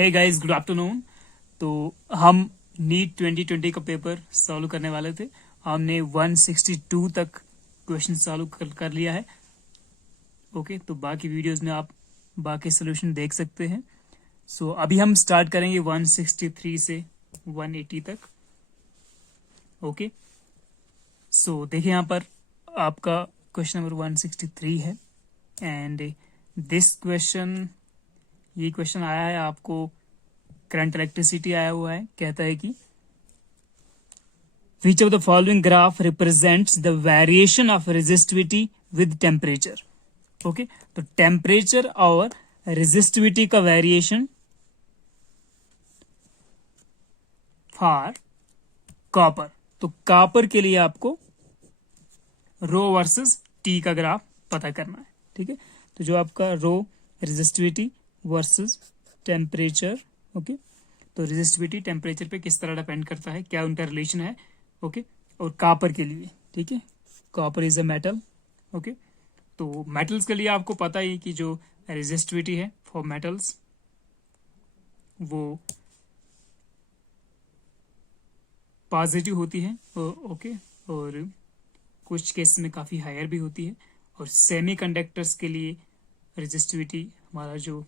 Hey guys, good afternoon. तो हम NEET 2020 का पेपर सॉल्व करने वाले थे। हमने 162 तक क्वेश्चन सॉल्व कर लिया है। ओके, तो बाकी वीडियोस में आप बाकी सोल्यूशन देख सकते हैं। सो अभी हम स्टार्ट करेंगे 163 से 180 तक। ओके, सो देखिए यहाँ पर आपका क्वेश्चन नंबर 163 है एंड दिस क्वेश्चन, ये क्वेश्चन आया है आपको करंट इलेक्ट्रिसिटी आया हुआ है। कहता है कि which of the following graph represents the variation of resistivity with temperature. Okay, तो टेम्परेचर और रेजिस्टिविटी का वेरिएशन फॉर कॉपर। तो कॉपर के लिए आपको रो वर्सेस टी का ग्राफ पता करना है। ठीक है, तो जो आपका रो रेजिस्टिविटी वर्सेस टेम्परेचर। ओके, तो रेजिस्टिविटी टेम्परेचर पे किस तरह डिपेंड करता है, क्या उनका रिलेशन है। ओके, और कॉपर के लिए, ठीक है, copper is a metal. Okay, तो मेटल्स के लिए आपको पता ही कि जो रेजिस्टिविटी है फॉर मेटल्स वो पॉजिटिव होती है। ओके, और कुछ केस में काफ़ी हायर भी होती है। और सेमी कंडक्टर्स के लिए रेजिस्टिविटी हमारा जो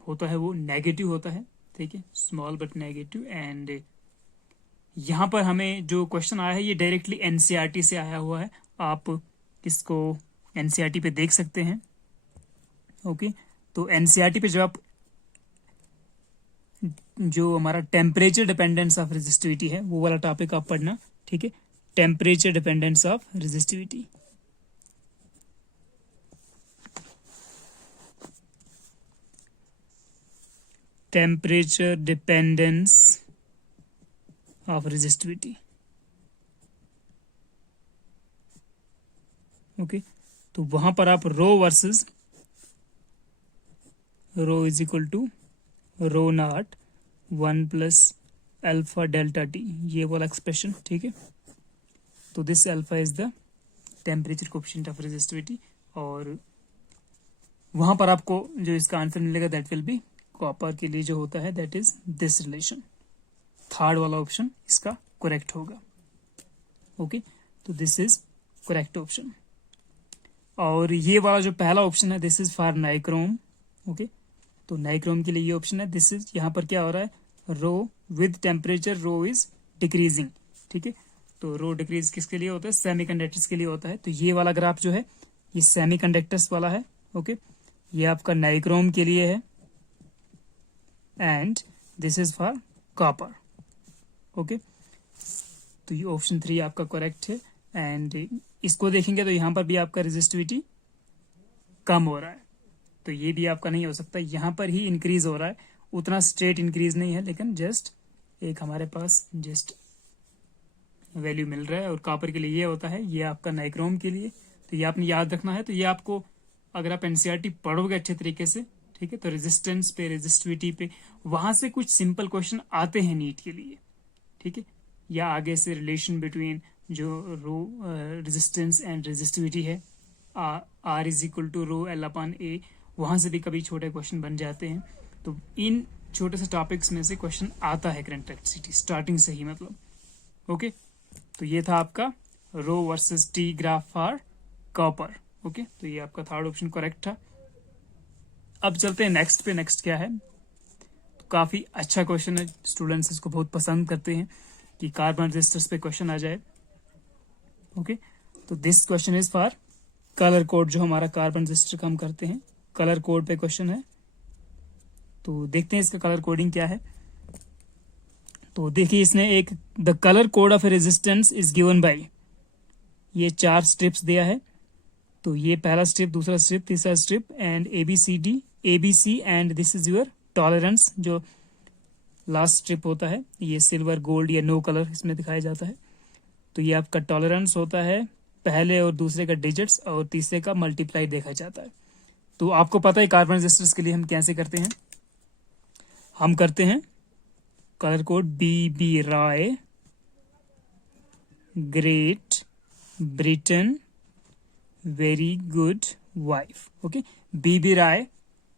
होता है वो नेगेटिव होता है। ठीक है, स्मॉल बट नेगेटिव। एंड यहाँ पर हमें जो क्वेश्चन आया है ये डायरेक्टली एनसीईआरटी से आया हुआ है। आप इसको एनसीईआरटी पे देख सकते हैं। ओके, तो एनसीईआरटी पे जब आप जो हमारा टेम्परेचर डिपेंडेंस ऑफ रेजिस्टिविटी है वो वाला टॉपिक आप पढ़ना। ठीक है, temperature dependence of resistivity. Temperature dependence of resistivity. Okay, तो वहां पर आप rho versus rho is equal to rho naught 1 plus alpha delta T, ये वाला एक्सप्रेशन। ठीक है, तो this alpha is the temperature coefficient of resistivity. और वहां पर आपको जो इसका आंसर मिलेगा दैट विल बी कॉपर के लिए जो होता है that is this relation. Third वाला ऑप्शन इसका करेक्ट होगा। ओके, तो दिस इज करेक्ट ऑप्शन। और ये वाला जो पहला ऑप्शन है this is for nichrome. Okay, तो नाइक्रोम के लिए ये ऑप्शन है। दिस इज, यहाँ पर क्या हो रहा है, rho with temperature rho is decreasing. ठीक है, तो रो डिक्रीज किसके लिए होता है, सेमीकंडक्टर्स के लिए होता है। तो ये वाला ग्राफ जो है ये सेमीकंडक्टर्स वाला है। ओके, ये आपका नाइक्रोम के लिए है and this is for copper. Okay, तो ये ऑप्शन 3 आपका करेक्ट है। एंड इसको देखेंगे तो यहाँ पर भी आपका रेजिस्टिविटी कम हो रहा है, तो ये भी आपका नहीं हो सकता। यहाँ पर ही इंक्रीज हो रहा है, उतना स्ट्रेट इंक्रीज नहीं है, लेकिन जस्ट एक हमारे पास जस्ट वैल्यू मिल रहा है। और कॉपर के लिए ये होता है, ये आपका नाइक्रोम के लिए। तो ये आपने याद रखना है। तो ये आपको अगर आप एनसीईआरटी पढ़ोगे अच्छे तरीके से, ठीक है, तो रेजिस्टेंस पे, रेजिस्टिविटी पे वहां से कुछ सिंपल क्वेश्चन आते हैं नीट के लिए। ठीक है, या आगे से रिलेशन बिटवीन जो रो रेजिस्टेंस एंड रेजिस्टिविटी है, R is equal to rho L upon A, वहां से भी कभी छोटे क्वेश्चन बन जाते हैं। तो इन छोटे से टॉपिक्स में से क्वेश्चन आता है करंट इलेक्ट्रिसिटी स्टार्टिंग से ही, मतलब। ओके, तो ये था आपका रो versus T graph for copper. Okay, तो ये आपका थर्ड ऑप्शन करेक्ट था। अब चलते हैं नेक्स्ट पे। नेक्स्ट क्या है, तो काफी अच्छा क्वेश्चन है, स्टूडेंट्स इसको बहुत पसंद करते हैं कि कार्बन रेजिस्टर्स पे क्वेश्चन आ जाए। ओके, तो this question is for colour code, जो हमारा कार्बन रेजिस्टर का हम करते हैं, कलर कोड पे क्वेश्चन है। तो देखते हैं इसका कलर कोडिंग क्या है। तो देखिए, इसने एक the colour code of resistance is given by, ये 4 स्ट्रिप्स दिया है। तो ये पहला स्ट्रिप, दूसरा स्ट्रिप, तीसरा strip and ABC and this is your tolerance, जो लास्ट स्ट्रिप होता है। ये सिल्वर, गोल्ड या नो कलर इसमें दिखाया जाता है। तो ये आपका टॉलरेंस होता है, पहले और दूसरे का डिजिट्स और तीसरे का मल्टीप्लाई देखा जाता है। तो आपको पता है कार्बन रेजिस्टर्स के लिए हम कैसे करते हैं, हम करते हैं colour code BB Roy, great Britain, very good wife. Okay, BB Roy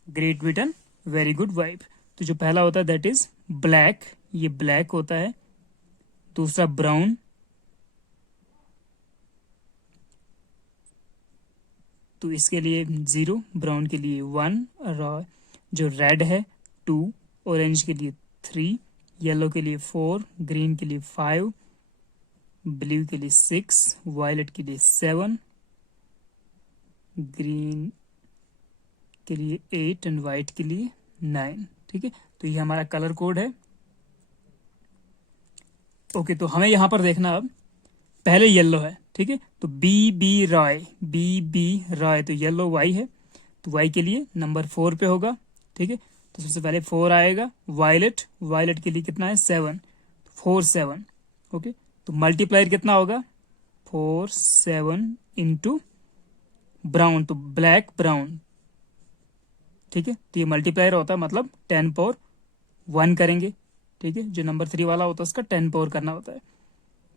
great Britain very good wife. तो जो पहला होता है दैट इज ब्लैक, ये ब्लैक होता है। दूसरा ब्राउन, तो इसके लिए 0, ब्राउन के लिए 1, जो रेड है 2, ऑरेंज के लिए 3, येलो के लिए 4, ग्रीन के लिए 5, ब्लू के लिए 6, वायलेट के लिए 7, ग्रीन के लिए 8 एंड वाइट के लिए 9। ठीक है, तो ये हमारा कलर कोड है। ओके, तो हमें यहां पर देखना अब पहले येलो है। ठीक है, तो बी बी रॉय, तो येलो वाई है, तो वाई के लिए नंबर 4 पे होगा। ठीक है, तो सबसे पहले 4 आएगा। वायलेट के लिए कितना है 7, 4 7। ओके, तो मल्टीप्लायर कितना होगा 4 7 इंटू ब्राउन, तो ब्लैक ब्राउन। ठीक है, तो ये मल्टीप्लायर होता है, मतलब 10 पावर 1 करेंगे। ठीक है, जो नंबर 3 वाला होता है उसका 10 पावर करना होता है,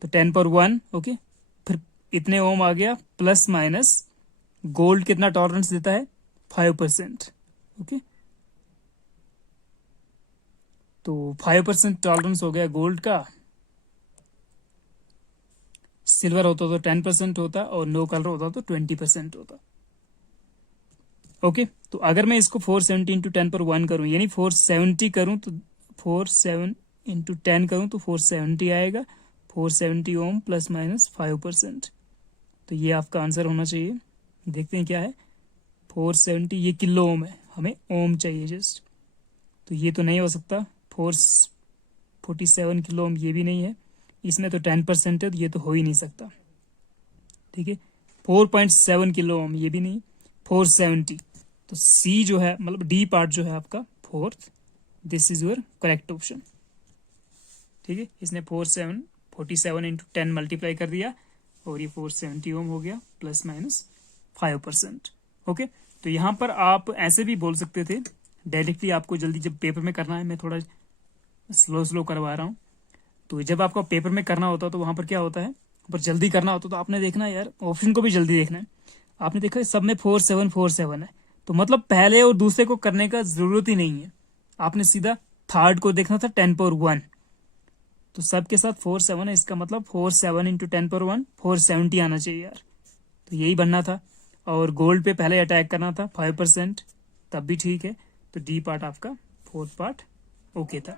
तो 10 पावर 1। ओके, फिर इतने ओम आ गया, प्लस माइनस गोल्ड कितना टॉलरेंस देता है 5%। ओके, तो 5% टॉलरेंस हो गया गोल्ड का। सिल्वर होता तो 10% होता, और नो कलर होता तो 20% होता। ओके, तो अगर मैं इसको 470 इंटू 10 पर 1 करूं, यानी 470 करूं, तो 47 इंटू 10 करूं तो 470 आएगा। 470 ओम प्लस माइनस 5%, तो ये आपका आंसर होना चाहिए। देखते हैं क्या है। 470 ये किलो ओम है, हमें ओम चाहिए जस्ट, तो ये तो नहीं हो सकता। 47 किलो ओम ये भी नहीं है, इसमें तो 10% है, तो ये तो हो ही नहीं सकता। ठीक है, 4.7 किलो ओम ये भी नहीं, 470, तो सी जो है मतलब डी पार्ट जो है आपका 4th, this is your correct option. ठीक है, इसने 47 इंटू 10 मल्टीप्लाई कर दिया, और ये 470 ओम हो गया, प्लस माइनस 5%। ओके, तो यहां पर आप ऐसे भी बोल सकते थे डायरेक्टली, आपको जल्दी जब पेपर में करना है, मैं थोड़ा स्लो करवा रहा हूँ। तो जब आपको पेपर में करना होता है तो वहां पर क्या होता है, पर जल्दी करना होता है, तो आपने देखना है यार, ऑप्शन को भी जल्दी देखना है। आपने देखा सब में 4747 है, तो मतलब पहले और दूसरे को करने का जरूरत ही नहीं है, आपने सीधा थर्ड को देखना था 10 पावर 1, तो सबके साथ 47 है, इसका मतलब 47 इंटू 10 पावर 1 470 आना चाहिए यार, तो यही बनना था। और गोल्ड पे पहले अटैक करना था 5%, तब भी ठीक है। तो डी पार्ट आपका 4th पार्ट ओके था।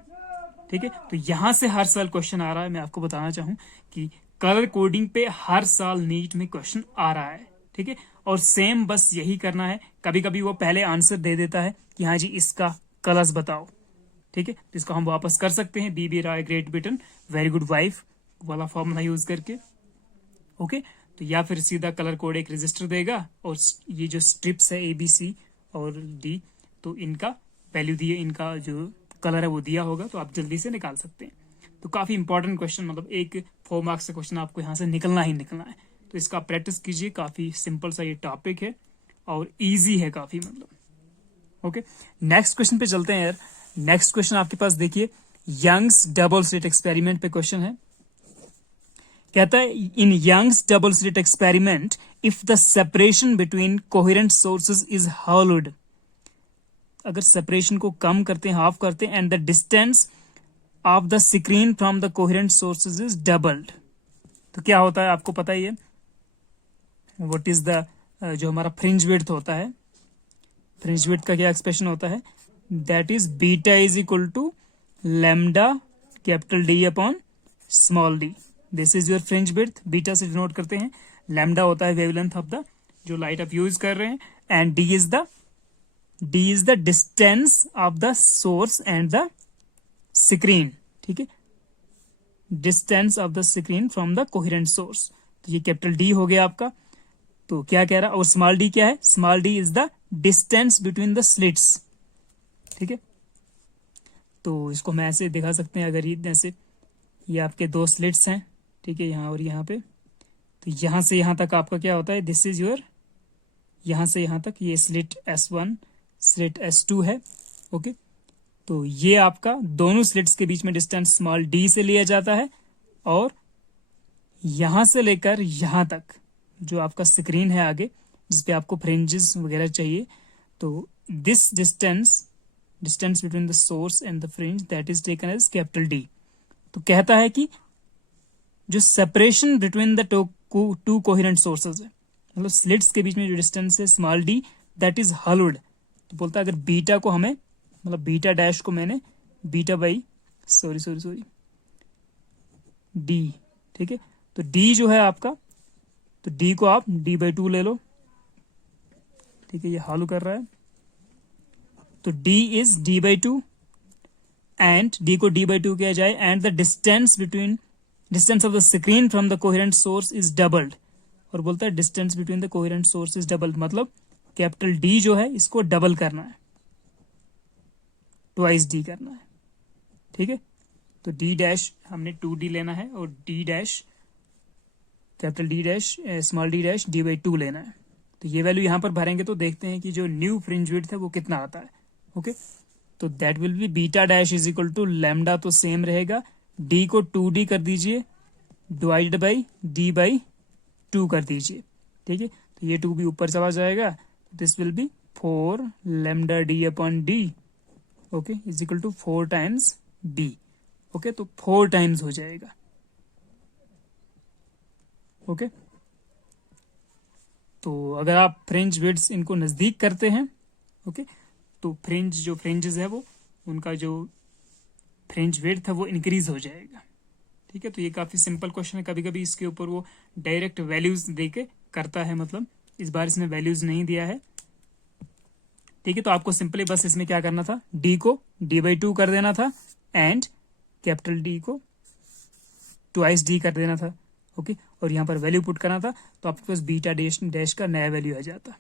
ठीक है, तो यहां से हर साल क्वेश्चन आ रहा है। मैं आपको बताना चाहूं कि कलर कोडिंग पे हर साल नीट में क्वेश्चन आ रहा है। ठीक है, और सेम बस यही करना है। कभी कभी वो पहले आंसर दे देता है कि हाँ जी इसका कलर्स बताओ। ठीक है, तो इसको हम वापस कर सकते हैं, B Roy great Britain very good wife वाला फॉर्मूला यूज करके। ओके, तो या फिर सीधा कलर कोड एक रजिस्टर देगा, और ये जो स्ट्रिप्स है ABC और D, तो इनका वैल्यू दिए, इनका जो कलर है वो दिया होगा, तो आप जल्दी से निकाल सकते हैं। तो काफी इंपॉर्टेंट क्वेश्चन, मतलब एक 4 मार्क्स का क्वेश्चन आपको यहाँ से निकलना ही निकलना है, तो इसका प्रैक्टिस कीजिए। काफी सिंपल सा ये टॉपिक है और इजी है काफी, मतलब। ओके, नेक्स्ट क्वेश्चन पे चलते हैं यार। नेक्स्ट क्वेश्चन आपके पास देखिए, यंग्स डबल स्लिट एक्सपेरिमेंट पे क्वेश्चन है। कहता है in Young's double slit experiment if the separation between coherent sources is halved, अगर सेपरेशन को कम करते हैं, हाफ करते हैं, and the distance of the screen from the coherent sources is doubled, तो क्या होता है आपको पता ही है। व्हाट इज द जो हमारा फ्रिंज विड्थ होता है, फ्रिंज विड्थ का क्या एक्सप्रेशन होता है, that is beta is equal to lambda capital D upon small d। This is your fringe width, beta से डिनोट करते हैं, लैम्डा होता है वेवलेंथ ऑफ द जो लाइट आप यूज कर रहे हैं, and D is the distance of the source and the screen। ठीक है, distance of the screen from the coherent source, तो ये कैपिटल D हो गया आपका। तो क्या कह रहा है, और स्मॉल d क्या है, small d is the distance between the slits. ठीक है, तो इसको मैं ऐसे दिखा सकते हैं, अगर ये जैसे ये आपके 2 स्लिट्स हैं, ठीक है, यहाँ और यहाँ पे, तो यहाँ से यहाँ तक आपका क्या होता है, दिस इज योर, यहाँ से यहाँ तक ये स्लिट S1 स्लिट S2 है। ओके, तो ये आपका दोनों स्लिट्स के बीच में डिस्टेंस स्मॉल d से लिया जाता है, और यहां से लेकर यहां तक जो आपका स्क्रीन है आगे, जिसपे आपको फ्रिंजेस वगैरह चाहिए, तो this distance between the source and the fringe that is taken as capital D. तो कहता है कि जो separation between the two coherent sources है, मतलब स्लिट्स के बीच में जो डिस्टेंस है small D, that is hollowed. तो बोलता है अगर बीटा को हमें, मतलब बीटा डैश को मैंने बीटा बाई सॉरी डी, ठीक है. तो डी जो है आपका, तो डी को आप डी बाई टू ले लो, ठीक है. ये हॉलो कर रहा है, तो D is D by to and D को डी बाई टू किया जाए and the distance of the screen from the coherent source is doubled. और बोलता है distance between the coherent source is doubled, मतलब कैपिटल डी जो है इसको डबल करना है, ट्वाइस डी करना है, ठीक है. तो डी डैश हमने 2D लेना है और D dash capital D dash small D dash D by to लेना है. तो ये वैल्यू यहां पर भरेंगे तो देखते हैं कि जो न्यू फ्रिंज विड्थ है वो कितना आता है. ओके, तो that will be beta dash is equal to lambda, तो सेम रहेगा. डी को 2D कर दीजिए, divided by D by two कर दीजिए, ठीक है. तो ये 2 भी ऊपर चला जाएगा, this will be 4 lambda D upon D, okay, is equal to 4 times D. Okay, तो 4 टाइम्स हो जाएगा. ओके, तो अगर आप फ्रिंज विड्थ इनको नजदीक करते हैं, ओके, तो जो फ्रिंजेस है वो, उनका जो फ्रिंज विड्थ है वो इंक्रीज हो जाएगा, ठीक है. तो ये काफी सिंपल क्वेश्चन है. कभी कभी इसके ऊपर वो डायरेक्ट वैल्यूज देके करता है, मतलब इस बार इसने वैल्यूज नहीं दिया है, ठीक है. तो आपको सिंपली बस इसमें क्या करना था, डी को डी बाई टू कर देना था एंड कैपिटल डी को ट्वाइस डी कर देना था, ओके. और यहाँ पर वैल्यू पुट करना था, तो आपके पास बीटा डैश का नया वैल्यू आ जाता,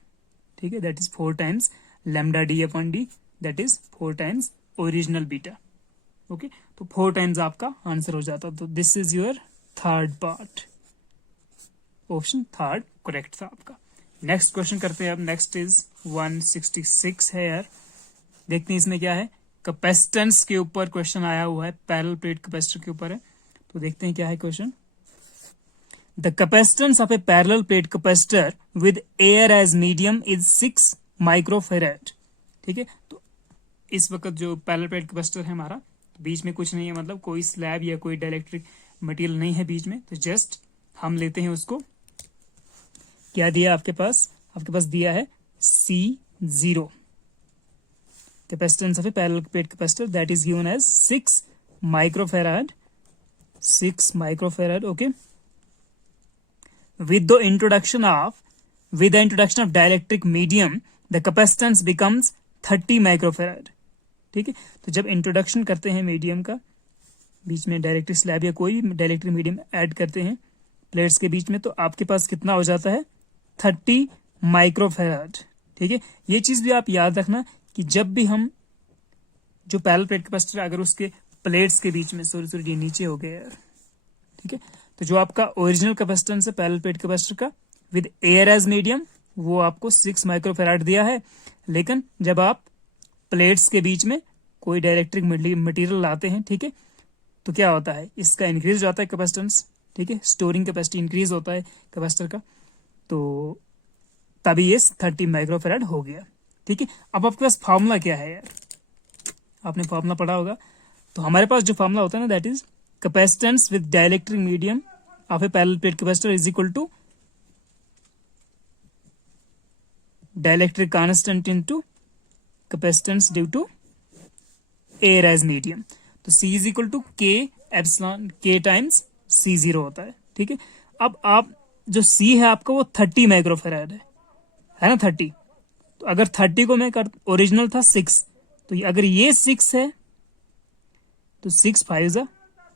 ठीक है. That is 4 times lambda D upon D, that is 4 times original beta, okay. तो 4 टाइम्स आपका आंसर हो जाता. तो this is your third part, option third correct था आपका. नेक्स्ट क्वेश्चन करते हैं अब. नेक्स्ट इज 166 है यार. देखते हैं इसमें क्या है. कैपेसिटेंस के ऊपर क्वेश्चन आया हुआ है, पैरेलल प्लेट कैपेसिटर के ऊपर है. तो देखते हैं क्या है question. The capacitance of a parallel plate capacitor with air as medium is 6 microfarad. ठीक है, तो इस वक्त जो पैरेलल प्लेट कैपेसिटर है हमारा, तो बीच में कुछ नहीं है, मतलब कोई स्लैब या कोई डाइलेक्ट्रिक मटेरियल नहीं है बीच में. तो जस्ट हम लेते हैं उसको, क्या दिया आपके पास दिया है C0, capacitance of a parallel plate capacitor that is given as 6 microfarad, okay. With the introduction of dielectric medium, the capacitance becomes 30 microfarad, ठीक है. तो जब इंट्रोडक्शन करते हैं मीडियम का, बीच में डाइलेक्ट्रिक स्लैब या कोई डाइलेक्ट्रिक मीडियम ऐड करते हैं प्लेट्स के बीच में, तो आपके पास कितना हो जाता है, 30 माइक्रोफेराड, ठीक है. ये चीज भी आप याद रखना कि जब भी हम जो पैरेलल प्लेट कैपेसिटर अगर उसके प्लेट्स के बीच में, सॉरी ये नीचे हो गया यार, ठीक है. तो जो आपका ओरिजिनल कैपेसिटेंस है पैरेलल प्लेट कैपेसिटर का विद एयर एज मीडियम, वो आपको 6 माइक्रोफेराड दिया है. लेकिन जब आप प्लेट्स के बीच में कोई डाइलेक्ट्रिक मटेरियल लाते हैं, ठीक है, तो क्या होता है, इसका इंक्रीज हो जाता है कैपेसिटेंस, ठीक है. स्टोरिंग कैपेसिटी इंक्रीज होता है कैपेसिटर का, तो तभी ये 30 माइक्रोफेराड हो गया, ठीक है. अब आपके पास फॉर्मूला क्या है यार, आपने फॉर्मूला पढ़ा होगा. तो हमारे पास जो फॉर्मूला होता है ना, that is capacitance with dielectric medium of a parallel plate capacitor is equal to dielectric constant into capacitance due to air as medium. तो C is equal to K epsilon K times C0 होता है, ठीक है. अब आप जो C है आपका वो 30 माइक्रोफेराड है ना, 30. तो अगर 30 को मैं ओरिजिनल था 6, तो अगर ये 6 है तो 6 5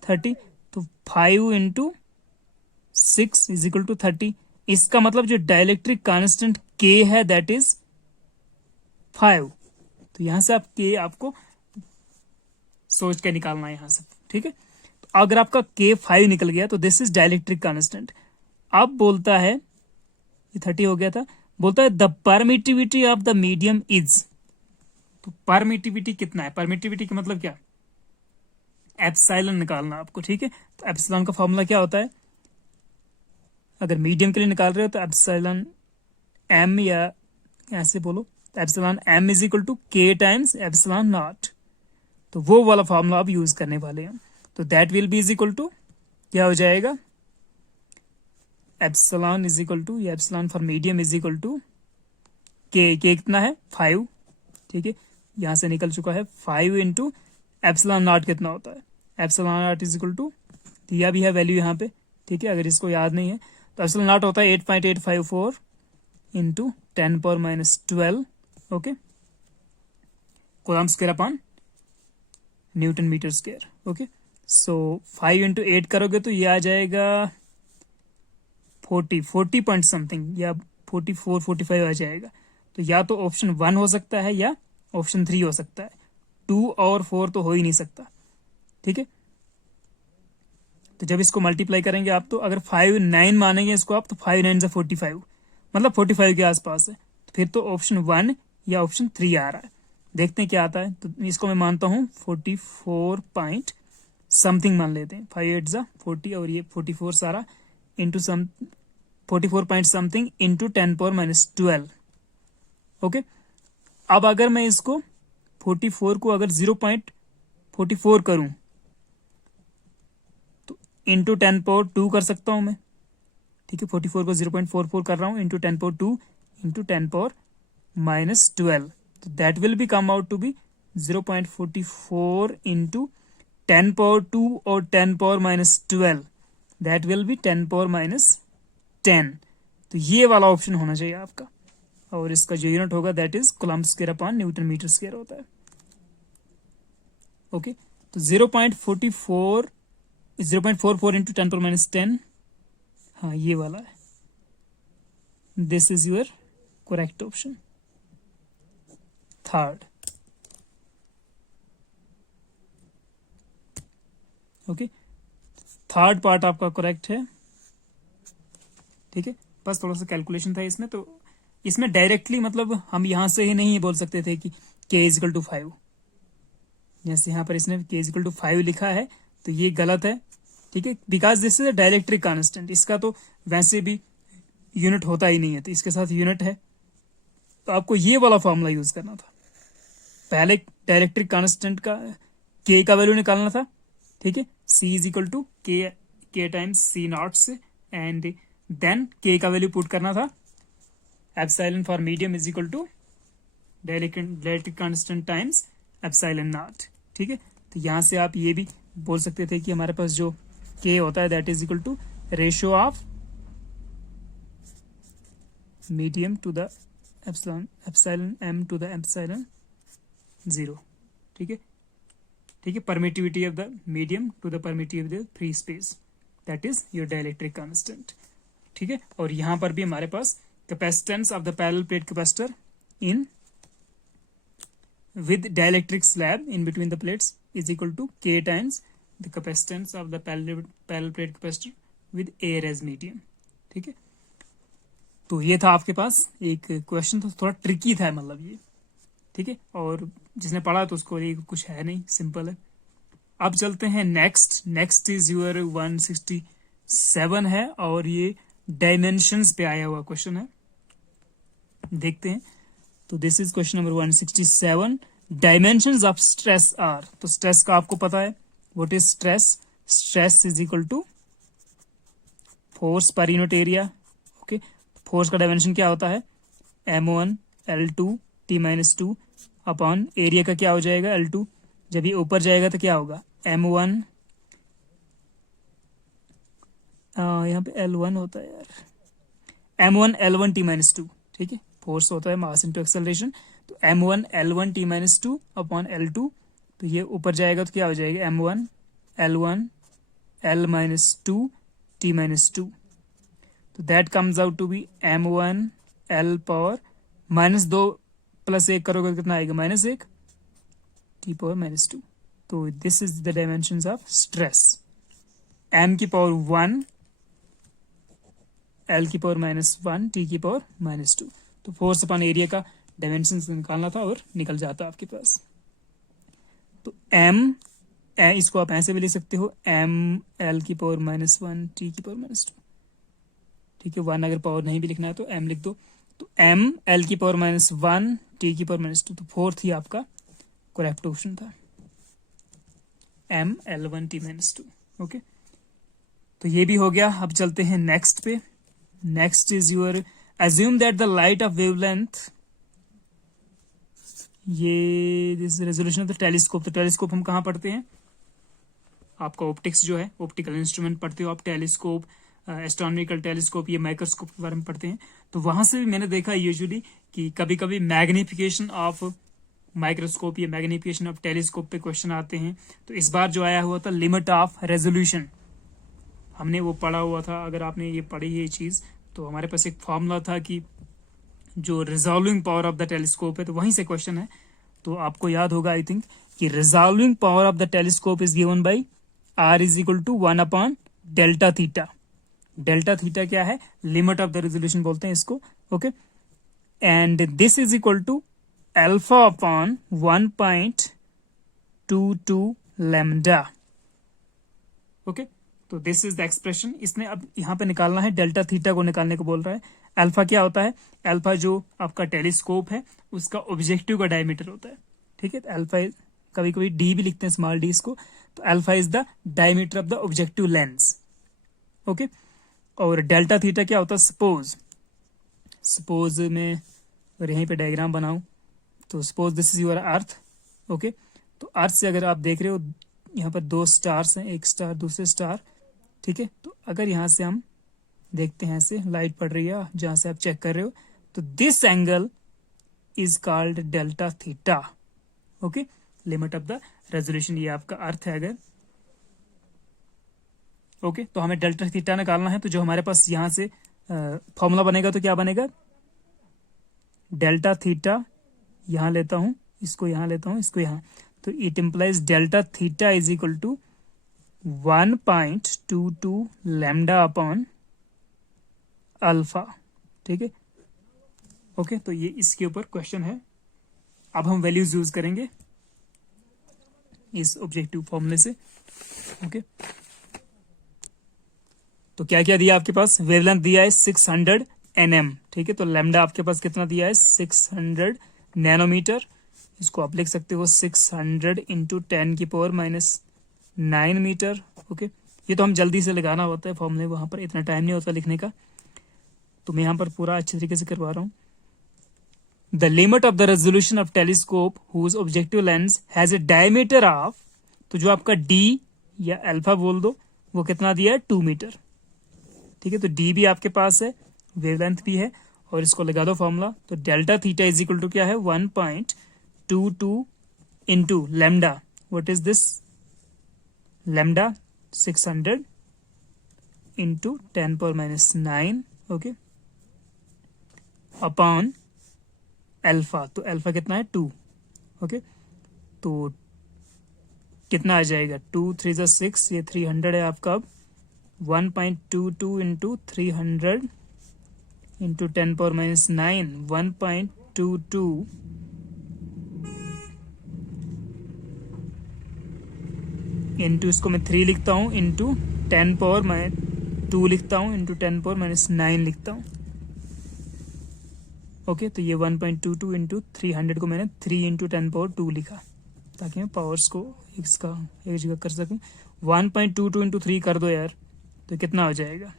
30, तो 5 इंटू 6 इज इक्वल टू 30. इसका मतलब जो डाइलेक्ट्रिक कांस्टेंट K है दैट इज 5. तो यहां से आप K आपको सोच के निकालना है यहां से, ठीक है. तो अगर आपका K 5 निकल गया तो दिस इज डाइलेक्ट्रिक कांस्टेंट. अब बोलता है, ये 30 हो गया था, बोलता है the permittivity of the medium is. तो परमिटिविटी कितना है, परमिटिविटी का मतलब क्या, एप्सिलॉन निकालना आपको, ठीक है. तो एप्सिलॉन का फॉर्मूला क्या होता है, अगर मीडियम के लिए निकाल रहे हो तो एप्सिलॉन एम, या ऐसे बोलो epsilon M is equal to K times epsilon naught, तो वो वाला फॉर्मूला आप यूज करने वाले हैं। तो that will be is equal to क्या हो जाएगा, एप्सिलॉन इज इक्वल टू, ये epsilon for medium is equal to K कितना है 5, ठीक है, यहां से निकल चुका है 5 इंटू एप्सिलॉन नॉट कितना होता है, epsilon naught is equal to, दिया भी है वैल्यू यहाँ पे, ठीक है, अगर इसको याद नहीं है तो एप्सिलॉन नॉट होता है 8.854 into 10⁻12, okay, coulomb square upon newton metre square, okay. So 5 into 8 करोगे तो ये आ जाएगा 40 पॉइंट समथिंग या 44-45 आ जाएगा। तो या तो ऑप्शन 1 हो सकता है या ऑप्शन 3 हो सकता है, 2 और 4 तो हो ही नहीं सकता, ठीक है। तो जब इसको मल्टीप्लाई करेंगे आप, तो अगर 5 9 मानेंगे इसको आप, तो 5 9 से 45, मतलब 45 के आसपास है, तो फिर तो ऑप्शन 1 या ऑप्शन 3 आ रहा है। देखते हैं क्या आता है। तो इसको मैं मानता हूँ 44 पॉइंट समथिंग मान लेते हैं, 5 8 जा 40 और ये 44 सारा into 44 point something into 10⁻12, okay. अब अगर मैं इसको 44 को अगर 0.44 करूं तो इंटू 10⁻2 कर सकता हूं मैं, ठीक है, 44 को 0.44 कर रहा हूं इंटू 10⁻2 इंटू 10⁻12, तो that will be come out to be 0.44 into 10⁻2 और 10⁻12, दैट विल बी 10⁻10। तो ये वाला ऑप्शन होना चाहिए आपका, और इसका जो यूनिट होगा that is coulomb square upon newton metre square होता है, ओके। तो 0.44 इंटू 10⁻10, हाँ ये वाला है, this is your correct option, third, okay. Third part आपका करेक्ट है, ठीक है। बस थोड़ा सा कैलकुलेशन था इसमें, तो इसमें डायरेक्टली मतलब हम यहां से ही नहीं बोल सकते थे कि k इजिकल टू 5, जैसे यहाँ पर इसने k इजिकल टू 5 लिखा है तो ये गलत है, ठीक है, because this is a डायरेक्ट्रिक constant, इसका तो वैसे भी यूनिट होता ही नहीं है, तो इसके साथ यूनिट है, तो आपको ये वाला फॉर्मूला यूज करना था। पहले डायरेक्ट्रिक कांस्टेंट का k का वैल्यू निकालना था, ठीक है, c is equal to K times C naught से, एंड देन k का वैल्यू पुट करना था, epsilon for medium is equal to dielectric constant times epsilon naught, ठीक है। तो यहां से आप ये भी बोल सकते थे कि हमारे पास जो k होता है that is equal to ratio of medium to the epsilon m to the epsilon 0, ठीक है, ठीक है, permittivity of the medium to the permittivity of the free space, that is your dielectric constant, ठीक है। और यहां पर भी हमारे पास capacitance of the parallel plate capacitor in with dielectric slab in between the plates is equal to k times the capacitance of the parallel plate capacitor with air as medium, ठीक है। तो ये था आपके पास एक क्वेश्चन, तो थोड़ा tricky था मतलब ये, ठीक है, और जिसने पढ़ा तो उसको ये कुछ है नहीं, सिंपल है। अब चलते हैं नेक्स्ट इज यूर 167 है, और ये डायमेंशंस पे आया हुआ क्वेश्चन है, देखते हैं। तो this is question number 167, dimensions of stress are. तो स्ट्रेस का आपको पता है, what is stress, stress is equal to force per unit area, okay. Force का डायमेंशन क्या होता है, m1 L2 T-2 upon area का क्या हो जाएगा L2, जब ये ऊपर जाएगा तो क्या होगा m1, यहाँ पे L1 होता है यार, m1 L1 T-2, ठीक है, फोर्स होता है मास इनटू एक्सेलरेशन, तो m1 L1 T-2 upon L2, तो ये ऊपर जाएगा तो क्या हो जाएगा m1 L1 L-2 T-2, तो that comes out to be m1 L power -2 + 1 करोगे तो कितना आएगा -1 T⁻²। तो this is the dimensions of stress, m की पावर 1 L की पावर -1 T की पावर -2। तो फोर्स अपॉन एरिया का डायमेंशन निकालना था और निकल जाता आपके पास। तो m, इसको आप ऐसे भी लिख सकते हो m L की पावर -1 T की पावर -2, ठीक है, 1 अगर पावर नहीं भी लिखना है तो m लिख दो। तो m l की पावर -1 t की पावर -2, तो फोर्थ ही आपका करेक्ट ऑप्शन था, m l1 t -2। ओके, तो ये भी हो गया। अब चलते हैं नेक्स्ट पे। Next is your assume that the light of wavelength, ये this resolution of the telescope. तो टेलीस्कोप हम कहाँ पढ़ते हैं, आपका ऑप्टिक्स जो है, ऑप्टिकल इंस्ट्रूमेंट पढ़ते हो आप, टेलीस्कोप, एस्ट्रोनॉमिकल टेलीस्कोप, ये माइक्रोस्कोप के बारे में पढ़ते हैं। तो वहां से भी मैंने देखा यूजुअली कि कभी कभी मैग्निफिकेशन ऑफ माइक्रोस्कोप या मैग्निफिकेशन ऑफ टेलीस्कोप पे क्वेश्चन आते हैं। तो इस बार जो आया हुआ था लिमिट ऑफ रेजोल्यूशन, हमने वो पढ़ा हुआ था। अगर आपने ये पढ़ी ये चीज, तो हमारे पास एक फॉर्मूला था कि जो resolving power of the telescope है, तो वहीं से क्वेश्चन है। तो आपको याद होगा आई थिंक कि resolving power of the telescope is given by r is equal to 1 upon delta theta. Delta theta क्या है, लिमिट ऑफ द रेजोल्यूशन बोलते हैं इसको। Okay, and this is equal to alpha upon 1.22 lambda. Okay, तो this is the expression. इसने अब यहाँ पे निकालना है, डेल्टा थीटा को निकालने को बोल रहा है। अल्फा क्या होता है, अल्फा जो आपका टेलीस्कोप है उसका ऑब्जेक्टिव का डायमीटर होता है। ठीक है, अल्फा कभी कभी डी भी लिखते हैं, स्मॉल डी इसको। तो alpha is the diameter of the objective lens. Okay, और डेल्टा थीटा क्या होता है, सपोज मैं अगर यहीं पे डायग्राम बनाऊं, तो suppose this is your earth. Okay, तो अर्थ से अगर आप देख रहे हो यहाँ पर दो स्टार्स हैं, एक स्टार दूसरे स्टार। ठीक है, तो अगर यहाँ से हम देखते हैं, ऐसे लाइट पड़ रही है जहां से आप चेक कर रहे हो, तो this angle is called delta theta. Okay, limit of the resolution, ये आपका अर्थ है अगर। ओके, तो हमें डेल्टा थीटा निकालना है। तो जो हमारे पास यहाँ से फॉर्मूला बनेगा, तो क्या बनेगा, डेल्टा थीटा यहां लेता हूं, इसको यहां लेता हूं, इसको यहां, तो it implies delta theta is equal to 1.22 lambda upon alpha. ठीक है, ओके, तो ये इसके ऊपर क्वेश्चन है। अब हम वैल्यूज यूज करेंगे इस ऑब्जेक्टिव फॉर्मूले से। ओके, तो क्या क्या दिया आपके पास, वेवलेंथ दिया है 600 nm। ठीक है, तो लैम्डा आपके पास कितना दिया है, 600 नैनोमीटर। इसको आप लिख सकते हो 600 इंटू 10 की पावर -9 मीटर। ओके, ये तो हम जल्दी से लगाना होता है फॉर्मूले, वहां पर इतना टाइम नहीं होता लिखने का, तो मैं यहाँ पर पूरा अच्छे तरीके से करवा रहा हूँ। The limit of the resolution of telescope whose objective lens has a diameter of, तो जो आपका डी या अल्फा बोल दो, वो कितना दिया है, 2 मीटर। ठीक है, तो डी भी आपके पास है, वेवलेंथ भी है, और इसको लगा दो फॉर्मूला। तो delta theta is equal to क्या है, 1.22 into lambda, what is this, lambda 600 into 10 power -9। Okay, upon alpha, तो अल्फा कितना है, 2। ओके, तो कितना आ जाएगा, 2 3 ज़ा 6, ये 300 है आपका। अब 1.22 इंटू 300 इंटू 10 पावर -9, 1.22 इंटू, इसको मैं 3 लिखता हूँ, इंटू 10 पावर 2 लिखता हूँ, इंटू 10 पावर -9 लिखता हूँ। ओके, तो ये 1.22 इंटू 300 को मैंने 3 इंटू 10 पावर 2 लिखा, ताकि मैं पावर्स को इसका एक जगह कर सकूं। 1.22 इंटू 3 कर दो यार, तो कितना हो जाएगा,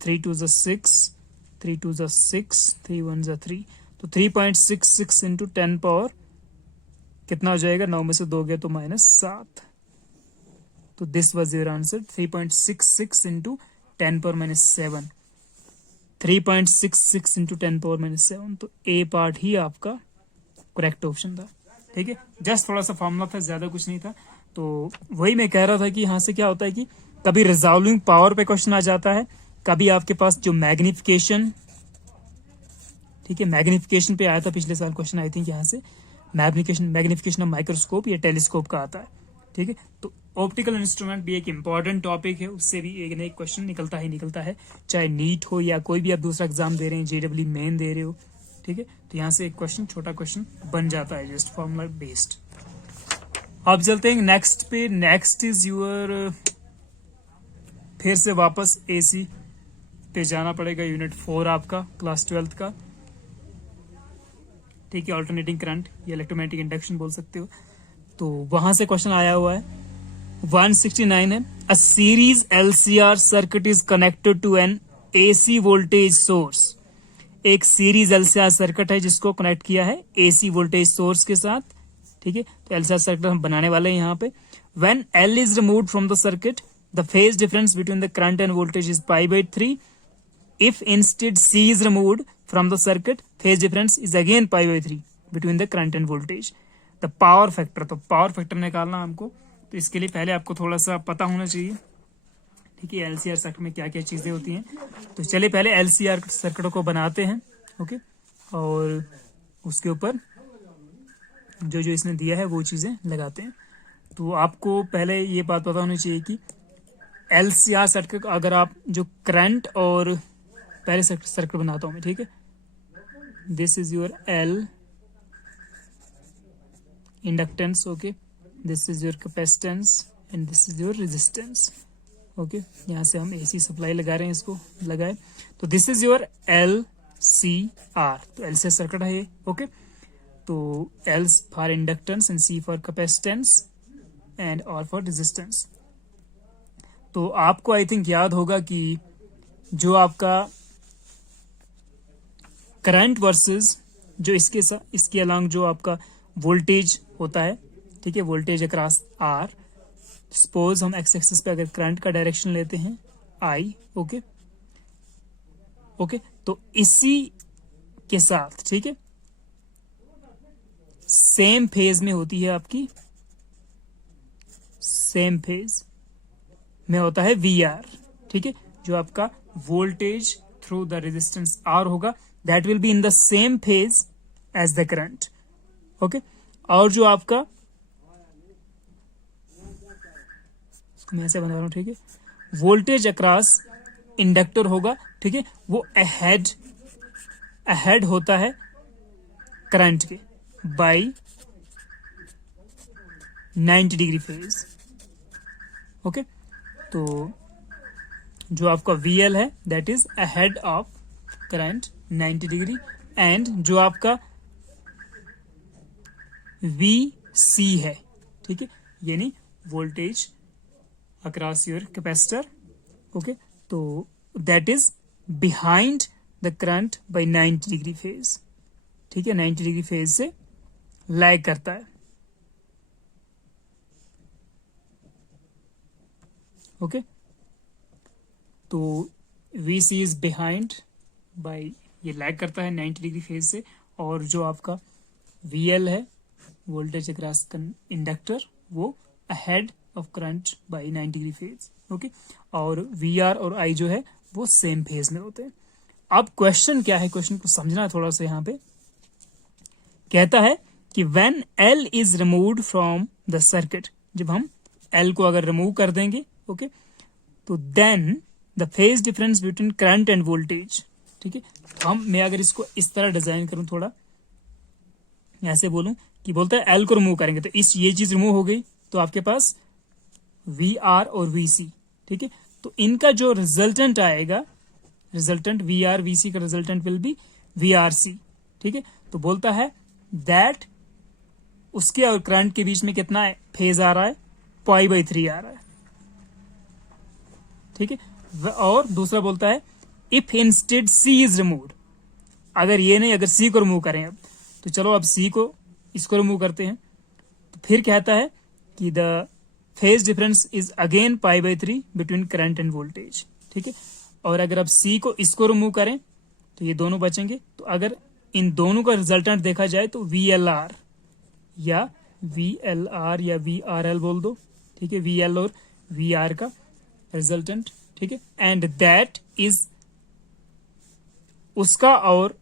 3 2 ज़ा 6, 3 2 ज़ा 6, 3 1 ज़ा 3, तो 3.66 इंटू 10 पावर कितना हो जाएगा, 9 में से 2 गया तो -7। तो this was your answer, 3.66 into 10 power -7, 3.66 into 10 power -7। तो ए पार्ट ही आपका करेक्ट ऑप्शन था। ठीक है, जस्ट थोड़ा सा फॉर्मूला था, ज्यादा कुछ नहीं था। तो वही मैं कह रहा था कि यहाँ से क्या होता है कि कभी रिजॉल्विंग पावर पे क्वेश्चन आ जाता है, कभी आपके पास जो मैग्निफिकेशन, ठीक है, मैग्निफिकेशन पे आया था पिछले साल क्वेश्चन, आई थिंक यहाँ से मैग्निफिकेशन ऑफ माइक्रोस्कोप या टेलीस्कोप का आता है। ठीक है, तो ऑप्टिकल इंस्ट्रूमेंट भी एक इंपॉर्टेंट टॉपिक है, उससे भी एक ना एक क्वेश्चन निकलता है, चाहे नीट हो या कोई भी आप दूसरा एग्जाम दे रहे हैं, जेडब्ल्यू मेन दे रहे हो। ठीक है, तो यहाँ से एक क्वेश्चन, छोटा क्वेश्चन बन जाता है, जस्ट फॉर्मूला बेस्ड। अब चलते हैं नेक्स्ट पे। नेक्स्ट इज यूर, फिर से वापस एसी पे जाना पड़ेगा, यूनिट 4 आपका क्लास 12th का। ठीक है, ऑल्टरनेटिंग करंट या इलेक्ट्रोमैग्नेटिक इंडक्शन बोल सकते हो। तो वहां से क्वेश्चन आया हुआ है 169 है, a series LCR circuit is connected to an AC voltage source. एक सीरीज LCR सर्किट है जिसको कनेक्ट किया है AC वोल्टेज सोर्स के साथ, ठीक है। तो LCR सर्किट हम बनाने वाले हैं यहाँ पे। When L is removed from the circuit, the phase difference between the current and voltage is pi/3. If instead C is removed from the circuit, phase difference is again pi/3 between the current and voltage. The power factor, तो power factor निकालना हमको, तो इसके लिए पहले आपको थोड़ा सा पता होना चाहिए, ठीक है, LCR सर्किट में क्या क्या चीजें होती हैं। तो चलिए पहले LCR सर्किट को बनाते हैं, ओके, और उसके ऊपर जो जो इसने दिया है वो चीजें लगाते हैं। तो आपको पहले ये बात पता होनी चाहिए कि LCR सर्किट, अगर आप जो करंट और पहले सर्किट बनाता हूं मैं, ठीक है, this is your L inductance, okay, this is your capacitance and this is your resistance, okay. यहाँ से हम AC सप्लाई लगा रहे हैं, इसको लगाए, तो दिस इज योर LCR, तो LCR सर्किट है ये, ओके। तो L for inductance and C for capacitance and R for resistance. तो आपको आई थिंक याद होगा कि जो आपका करंट वर्सेस जो इसके अलांग जो आपका वोल्टेज होता है, ठीक है, वोल्टेज अक्रॉस R, सपोज हम एक्स एक्सिस पे अगर करंट का डायरेक्शन लेते हैं I, ओके ओके, तो इसी के साथ, ठीक है, सेम फेज में होती है आपकी, सेम फेज में होता है VR, ठीक है, जो आपका voltage through the resistance R होगा, that will be in the same phase as the current, okay. और जो आपका, मैं ऐसे बना रहा हूं, ठीक है, वोल्टेज अक्रॉस इंडक्टर होगा, ठीक है, वो अहेड होता है करंट के बाई 90 डिग्री फेज, ओके। तो जो आपका VL है that is ahead of current 90 degree, and जो आपका VC है, ठीक है, यानी voltage across your capacitor, okay, तो that is behind the current by 90 degree phase, ठीक है, 90 डिग्री फेज से लैग करता है, ओके। तो VC इज बिहाइंड बाय, ये लैग करता है 90 डिग्री फेज से, और जो आपका VL है वोल्टेज अक्रॉस इंडक्टर, वो ahead of current by 90 degree phase, okay. और VR और I जो है वो सेम फेज में होते हैं। अब क्वेश्चन क्या है, क्वेश्चन को समझना थोड़ा सा। यहाँ पे कहता है कि when L is removed from the circuit, जब हम L को अगर रिमूव कर देंगे, ओके, तो then the phase difference between current and voltage, ठीक है। तो मैं अगर इसको इस तरह डिजाइन करूं, थोड़ा ऐसे बोलूं कि बोलता है L को रिमूव करेंगे तो ये चीज रिमूव हो गई, तो आपके पास VR और VC, ठीक है। तो इनका जो रिजल्टेंट आएगा, रिजल्टेंट VR VC का रिजल्टेंट विल बी VRC, ठीक है। तो बोलता है दैट उसके और करंट के बीच में कितना फेज आ रहा है, pi/3 आ रहा है, ठीक है। और दूसरा बोलता है if instead C is removed, अगर ये नहीं, अगर C को रिमूव करें अब, तो चलो अब C को, इसको रिमूव करते हैं, तो फिर कहता है कि the phase difference is again pi/3 between current and voltage, ठीक है। और अगर अब C को इसको रिमूव करें तो ये दोनों बचेंगे। तो अगर इन दोनों का रिजल्टेंट देखा जाए तो VLR या VRL बोल दो, ठीक है, VL और VR का रिजल्टेंट, ठीक है, एंड दैट इज उसका और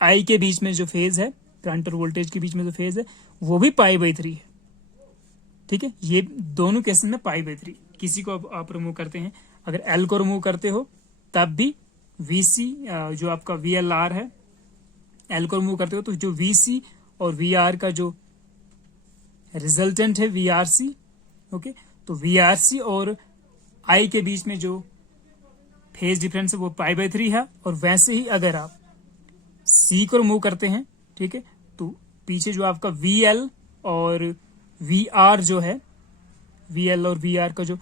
I के बीच में जो फेज है, करंट और वोल्टेज के बीच में जो फेज है, वो भी pi/3 है, ठीक है। ये दोनों केसेस में pi/3, किसी को आप रिमूव करते हैं, अगर L को रिमूव करते हो तब भी VC, जो आपका VLR है, L को रिमूव करते हो तो जो VC और VR का जो रिजल्टेंट है VRC, ओके। तो VRC और I के बीच में जो फेज डिफरेंस है वो pi/3 है। और वैसे ही अगर आप C को रिमूव करते हैं, ठीक है। तो पीछे जो आपका VL और VR जो है, VL और VR का जो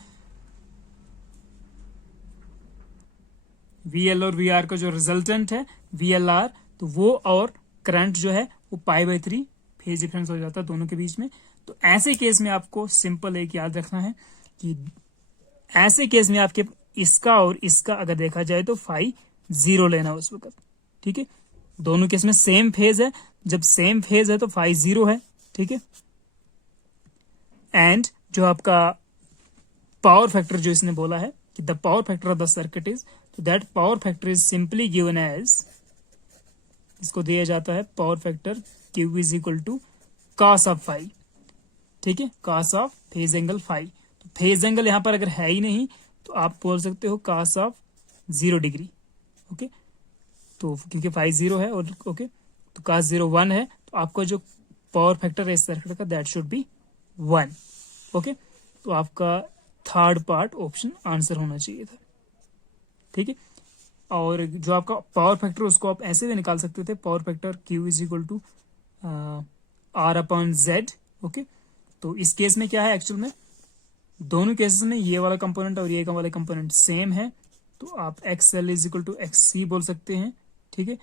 VL और VR का जो रिजल्टेंट है VLR, तो वो और करंट जो है वो π/3 फेज डिफरेंस हो जाता है दोनों के बीच में। तो ऐसे केस में आपको सिंपल एक याद रखना है कि ऐसे केस में आपके इसका और इसका अगर देखा जाए तो फाई 0 लेना उस वक्त, ठीक है। दोनों केस में सेम फेज है, जब सेम फेज है तो फाई 0 है, ठीक है। एंड जो आपका पावर फैक्टर जो इसने बोला है कि the power factor of the circuit is, तो that power factor is simply given as, इसको दिया जाता है power factor Q is equal to cos of phi, ठीक है, cos of phase angle phi. तो फेज एंगल यहां पर अगर है ही नहीं तो आप बोल सकते हो कॉस ऑफ 0 डिग्री, ओके। तो क्योंकि फाई 0 है और ओके, तो कॉस 0 1 है, तो आपका जो पावर फैक्टर है इस सर्किट का दैट शुड बी 1, ओके। तो आपका थर्ड पार्ट ऑप्शन आंसर होना चाहिए था, ठीक है। और जो आपका पावर फैक्टर उसको आप ऐसे भी निकाल सकते थे, power factor Q is equal to R/Z, okay. तो इस केस में क्या है, एक्चुअल में दोनों केसेस में ये वाला कंपोनेंट और ये वाला कंपोनेंट सेम है, तो आप XL is equal to XC बोल सकते हैं, ठीक है।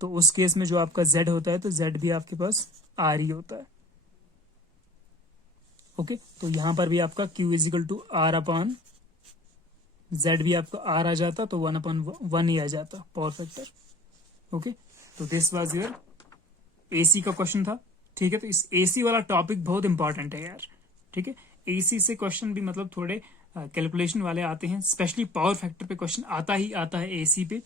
तो उस केस में जो आपका Z होता है तो Z भी आपके पास R ही होता है, ओके। तो यहां पर भी आपका Q is equal to R/Z भी आपका R आ जाता, तो 1/1 ही आ जाता पावर फैक्टर, ओके। तो दिस वाज योर AC का क्वेश्चन था, ठीक है। तो इस AC वाला टॉपिक बहुत इंपॉर्टेंट है यार, ठीक है। AC से क्वेश्चन भी मतलब थोड़े कैलकुलेशन वाले आते हैं, स्पेशली पावर फैक्टर पे क्वेश्चन आता ही आता है AC पे,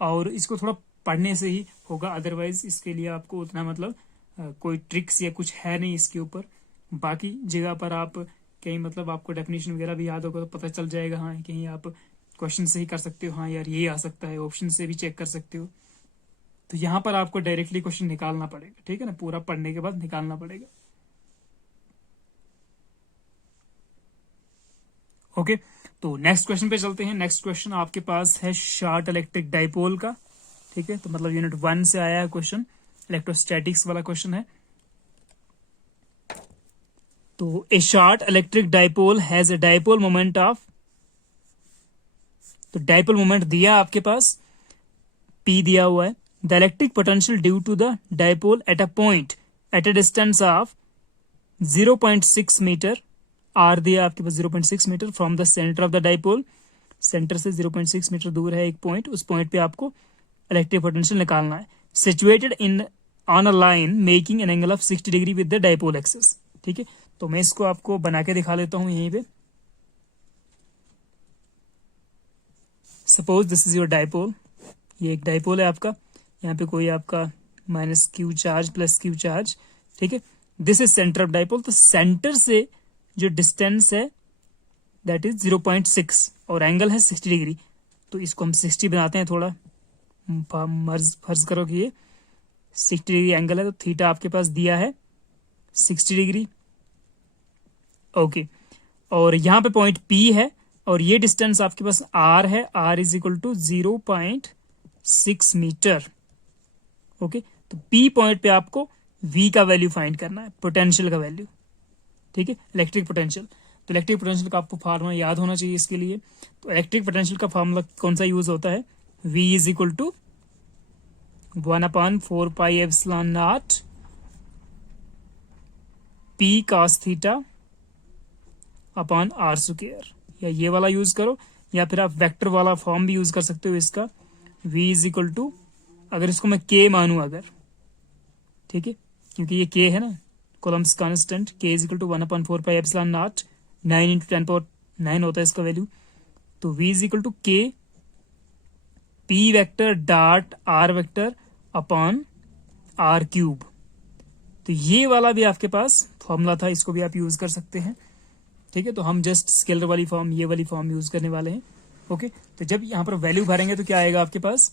और इसको थोड़ा पढ़ने से ही होगा, अदरवाइज इसके लिए आपको उतना मतलब कोई ट्रिक्स या कुछ है नहीं इसके ऊपर। बाकी जगह पर आप कहीं मतलब आपको डेफिनेशन वगैरह भी याद होगा तो पता चल जाएगा, हाँ कहीं आप क्वेश्चन से ही कर सकते हो, हाँ यार ये आ सकता है, ऑप्शन से भी चेक कर सकते हो। तो यहाँ पर आपको डायरेक्टली क्वेश्चन निकालना पड़ेगा, ठीक है ना, पूरा पढ़ने के बाद निकालना पड़ेगा, ओके। तो नेक्स्ट क्वेश्चन पे चलते हैं। नेक्स्ट क्वेश्चन आपके पास है शॉर्ट इलेक्ट्रिक डाइपोल का, ठीक है। तो मतलब यूनिट 1 से आया है क्वेश्चन, इलेक्ट्रोस्टैटिक्स वाला क्वेश्चन है। तो a short electric dipole has a dipole moment of, तो डाइपोल मोमेंट दिया आपके पास P दिया हुआ है। The electric potential due to the dipole at a point at a distance of 0.6 metre, R दिया आपके पास 0.6 metre from the centre of the dipole, centre से 0.6 मीटर दूर है एक पॉइंट, उस पॉइंट पे आपको इलेक्ट्रिक पोटेंशियल निकालना है। Situated in on a line making an angle of 60 degree with the dipole axis, ठीक है। तो मैं इसको आपको बना के दिखा देता हूं यहीं पे। Suppose this is your dipole, ये एक डाइपोल है आपका, यहाँ पे कोई आपका -Q charge plus Q charge, ठीक है। This is centre of dipole, तो सेंटर से जो डिस्टेंस है दैट इज 0.6 और एंगल है 60 डिग्री। तो इसको हम 60 बनाते हैं, थोड़ा फर्ज करो कि ये 60 डिग्री एंगल है, तो थीटा आपके पास दिया है 60 डिग्री, ओके। और यहाँ पे पॉइंट P है और ये डिस्टेंस आपके पास R है, R is equal to 0.6 metre, okay. तो P पॉइंट पे आपको V का वैल्यू फाइंड करना है, पोटेंशियल का वैल्यू, ठीक है, इलेक्ट्रिक पोटेंशियल। तो इलेक्ट्रिक पोटेंशियल का आपको फार्मूला याद होना चाहिए इसके लिए। तो इलेक्ट्रिक पोटेंशियल का फार्मूला कौन सा यूज होता है, V is equal to 1/4 pi epsilon naught P cos theta upon R square, या ये वाला यूज करो, या फिर आप वेक्टर वाला फॉर्म भी यूज कर सकते हो इसका। V इज इक्वल टू, अगर इसको मैं K मानू अगर, ठीक है, क्योंकि ये K है ना, coulomb's constant, K is equal to 1/4 pi epsilon naught 9 × 10⁹ होता है इसका वैल्यू। तो V is equal to K P vector dot R vector upon R cube. तो ये वाला भी आपके पास फॉर्मूला था, इसको भी आप यूज कर सकते हैं, ठीक है। तो हम जस्ट स्केलर वाली फॉर्म, ये वाली फॉर्म यूज करने वाले हैं, ओके। तो जब यहां पर वैल्यू भरेंगे तो क्या आएगा आपके पास,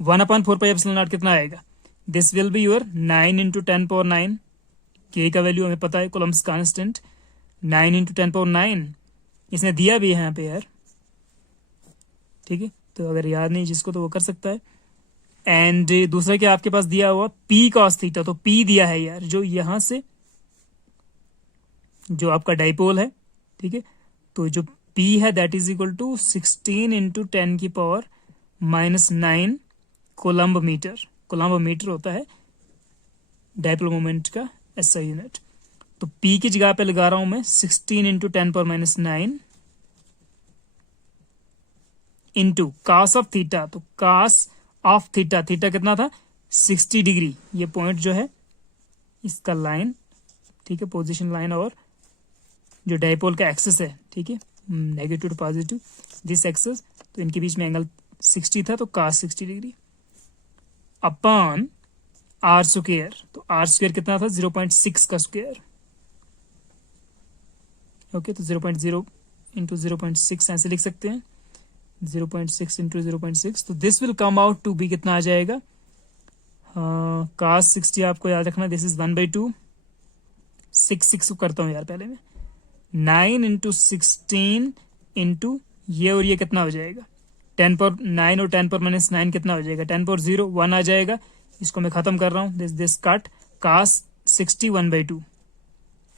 1/4 पाई एप्सिलॉन नॉट कितना आएगा, this will be your 9 × 10⁹, K का वैल्यू हमें पता है, कोलम्स कांस्टेंट, 9 × 10⁹, इसने दिया भी है यहाँ पे यार, ठीक है। तो अगर याद नहीं जिसको तो वो कर सकता है, एंड दूसरा क्या आपके पास दिया हुआ पी कॉस थीटा, तो पी दिया है यार जो यहां से जो आपका डाइपोल है, ठीक है, तो जो पी है that is equal to 16 into 10⁻⁹ coulomb metre. Coulomb metre होता है डाइपोल मोमेंट का एसआई यूनिट। तो पी की जगह पे लगा रहा हूं मैं 16 into 10⁻⁹ into cos of theta, तो कास ऑफ थीटा, थीटा कितना था 60 डिग्री, ये पॉइंट जो है इसका लाइन, ठीक है, पोजीशन लाइन और जो डाइपोल का एक्सेस है, ठीक है, negative to positive this axis, तो इनके बीच में एंगल 60 था, तो cos 60 degree upon R square, तो आर स्क्वायर कितना था 0.6 का स्क्वायर, ओके, तो 0.0 इंटू 0.6 ऐसे लिख सकते हैं, 0.6 इंटू 0.6, तो this will come out to be कितना आ जाएगा, कास 60 आपको याद रखना, दिस इज 1/2, 6 को करता हूं यार पहले में, 9 इंटू 16 इंटू ये और ये कितना हो जाएगा 10⁻9 और 10⁻⁹ कितना हो जाएगा 10⁻0 1 आ जाएगा, इसको मैं खत्म कर रहा हूं, दिस कट कास 60 1/2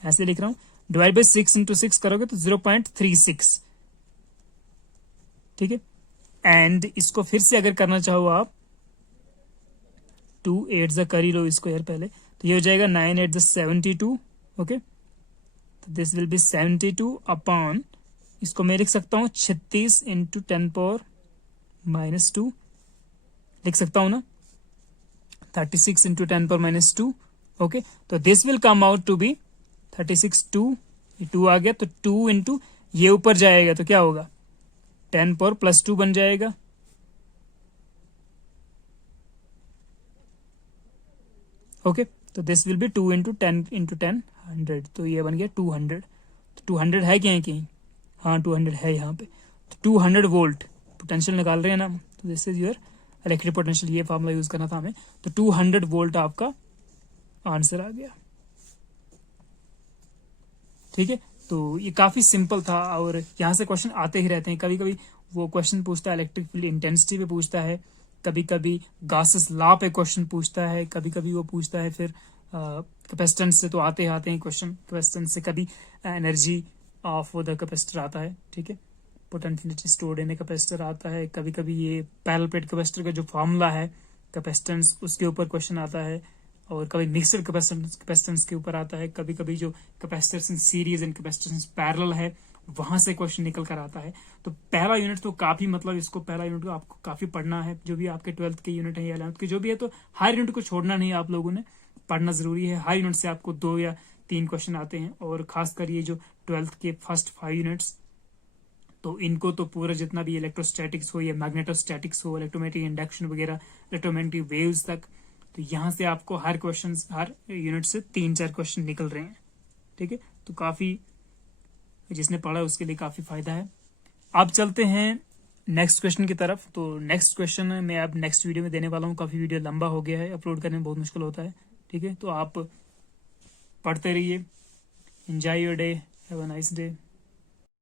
ऐसे लिख रहा हूं, डिवाइड बाई 6 इंटू 6 करोगे तो 0.36, ठीक है, एंड इसको फिर से अगर करना चाहो आप 2 8 कर ही लो इसको यार पहले, तो ये हो जाएगा 9 8 72, ओके, तो दिस विल बी 72 अपॉन, इसको मैं लिख सकता हूं 36 इंटू 10⁻⁻2 लिख सकता हूं ना, 36 इंटू 10⁻⁻2, ओके, तो this will come out to be 36 2, ये 2 आ गया, तो 2 इंटू ये ऊपर जाएगा तो क्या होगा 10⁻+2 बन जाएगा, ओके, तो this will B 2 into 10 into 10 100, तो ये बन गया 200, तो 200 है क्या कहीं, हाँ 200 है यहाँ पे, तो 200 वोल्ट पोटेंशियल निकाल रहे हैं ना, तो this is your electric potential, ये फॉर्मूला यूज करना था हमें, तो 200 वोल्ट आपका आंसर आ गया, ठीक है, तो ये काफी सिंपल था, और यहाँ से क्वेश्चन आते ही रहते हैं, कभी कभी वो क्वेश्चन पूछता है इलेक्ट्रिक फील्ड इंटेंसिटी पे पूछता है, कभी कभी गॉसेस लॉ पे क्वेश्चन पूछता है, कभी कभी वो पूछता है फिर कैपेसिटेंस से, तो आते हैं क्वेश्चन कैपेसिटेंस से, कभी एनर्जी ऑफ द कैपेसिटर आता है, ठीक है, पोटेंशियल स्टोर्ड इन कैपेसिटर आता है, कभी कभी ये पैरेलल प्लेट कैपेसिटर का जो फॉर्मूला है कैपेसिटेंस उसके ऊपर क्वेश्चन आता है, और कभी मिक्सड कैपेसिटेंस के ऊपर आता है, कभी कभी जो capacitors in series and capacitors parallel है वहां से क्वेश्चन निकल कर आता है। तो पहला यूनिट तो काफी, मतलब इसको पहला यूनिट को आपको काफी पढ़ना है, जो भी आपके 12th के यूनिट है या 11th के जो भी है, तो हर यूनिट को छोड़ना नहीं, आप लोगों ने पढ़ना जरूरी है, हर यूनिट से आपको 2 या 3 क्वेश्चन आते हैं, और खासकर ये जो 12th के फर्स्ट 5 यूनिट्स, तो इनको तो पूरा जितना भी इलेक्ट्रोस्टैटिक्स हो या मैग्नेटोस्टैटिक्स हो, इलेक्ट्रोमैग्नेटिक इंडक्शन वगैरह, इलेक्ट्रोमैग्नेटिक वेव्स तक, तो यहाँ से आपको हर क्वेश्चन, हर यूनिट से 3-4 क्वेश्चन निकल रहे हैं, ठीक है, तो काफी जिसने पढ़ा उसके लिए काफी फायदा है। अब चलते हैं नेक्स्ट क्वेश्चन की तरफ। तो नेक्स्ट क्वेश्चन मैं अब नेक्स्ट वीडियो में देने वाला हूँ, काफी वीडियो लंबा हो गया है, अपलोड करने में बहुत मुश्किल होता है, ठीक है, तो आप पढ़ते रहिए। Enjoy your day, have a nice day.